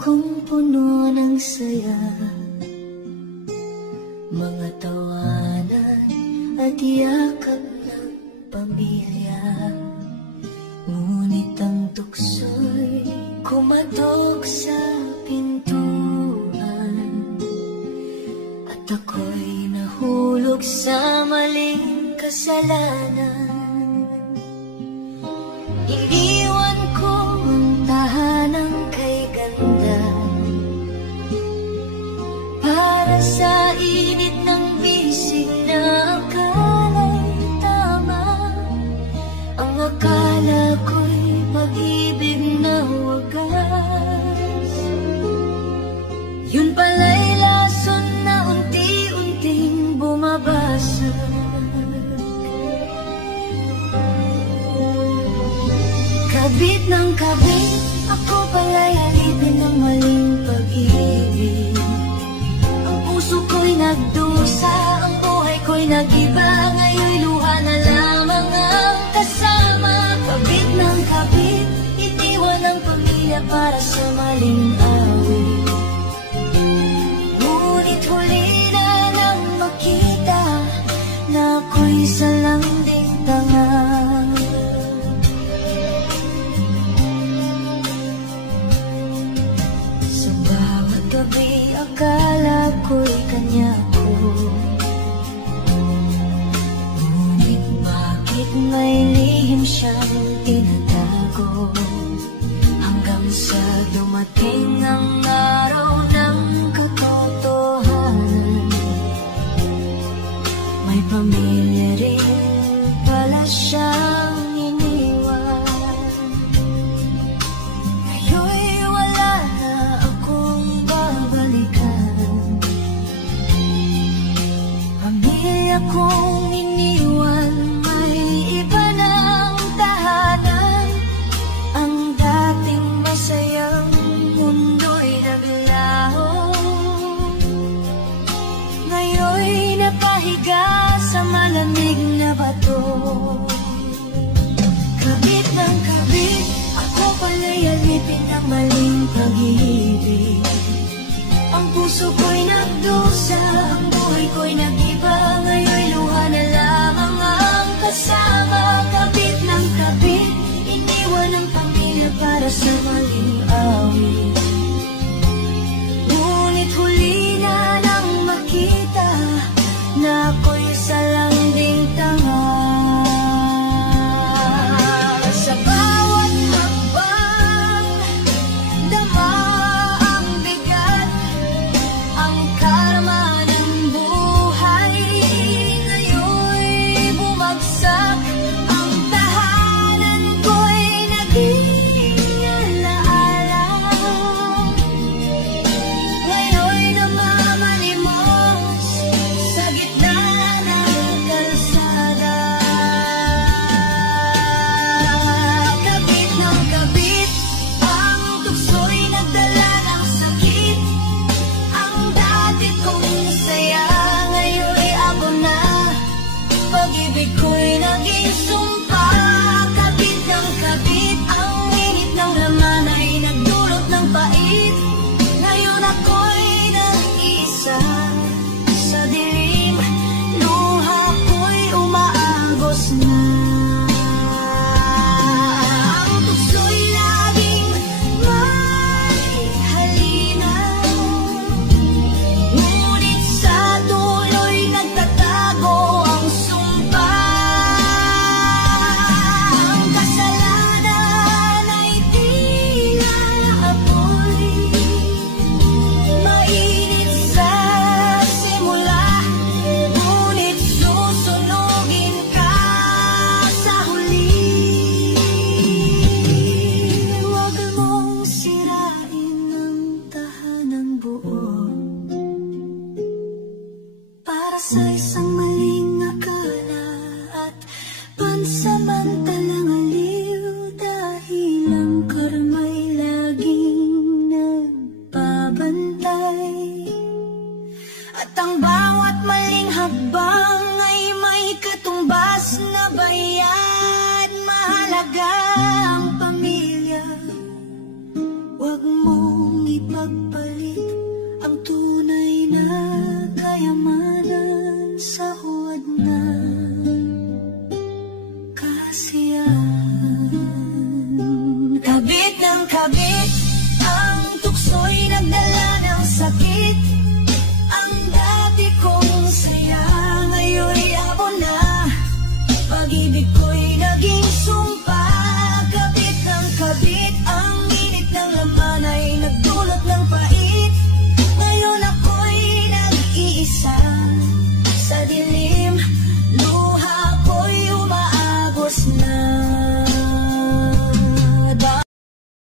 kong puno ng saya, mga tawanan at yakap ng pamilya. Ngunit ang tukso'y kumatok sa pintuan, at ako'y nahulog sa maling kasalanan. Iniwan ko ang tahanang kay ganda para sa init ng bisig na akala'y tama. Ang akala ko'y pag-ibig na wagas, yun pala'y lason na unti-unting bumabasag. Kabit ng kabit, ako pala'y alipin ng maling pag-ibig. Ang puso ko'y nagdusa, ang buhay ko'y nag-iba. Ngayon'y luha na lamang ang kasama. Kabit ng kabit, iniwan ang pamilya para sa maling awit. Ngunit huli na nang makita na ako'y salang ding tanga. Akala ko'y kanya ko, ngunit bakit may lihim siyang tinatago? Hanggang sa dumating ang araw ng katotohanan, may pamilya rin pala siyang iniwan. Ngayon'y wala na akong kung iniwan, may iba ng tahanan. Ang dating masayang mundo'y naglaho, ngayon'y napahiga sa malamig na bato. Kabit ng kabit, ako pala'y alipin ng maling pag-ibig. Ang puso ko'y nagdusa, ang buhay ko'y nag-iba. Ngayon'y luha na lamang ang kasama. Kabit ng kabit, iniwan ang pamilya para sa maling awit. Ngunit huli na nang makita na ako'y salang ding tanga. Sa bawat hakbang, dama ang bigat, ang karma ng buhay. Ngayon'y bumagsak, ang tahanan ko'y naging alaala. Kabit ng kabit